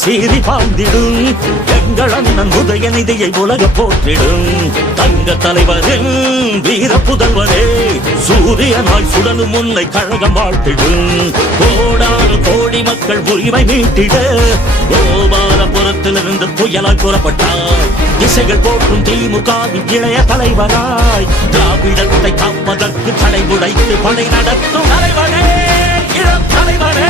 சீறி பாய்ந்திடும் எங்கள் அண்ணன் உதயநிதியை உலக போற்றிடும் தங்க தலைவரின் வீர புதல்வரே சூரியனாய் சுடலும் உன்னை கழகம் வாழ்த்திடும் கோடான கோடி மக்கள் உரிமை மீட்டிட கோபாலபுரத்திலிருந்து புயலாய் புறப்பட்டார் திசைகள் போற்றும் திமுகவின் இளைய தலைவராய் திராவிடத்தை காப்பதற்கு தடை உடைத்து படை நடத்தும் தலைவரே இளம் தலைவரே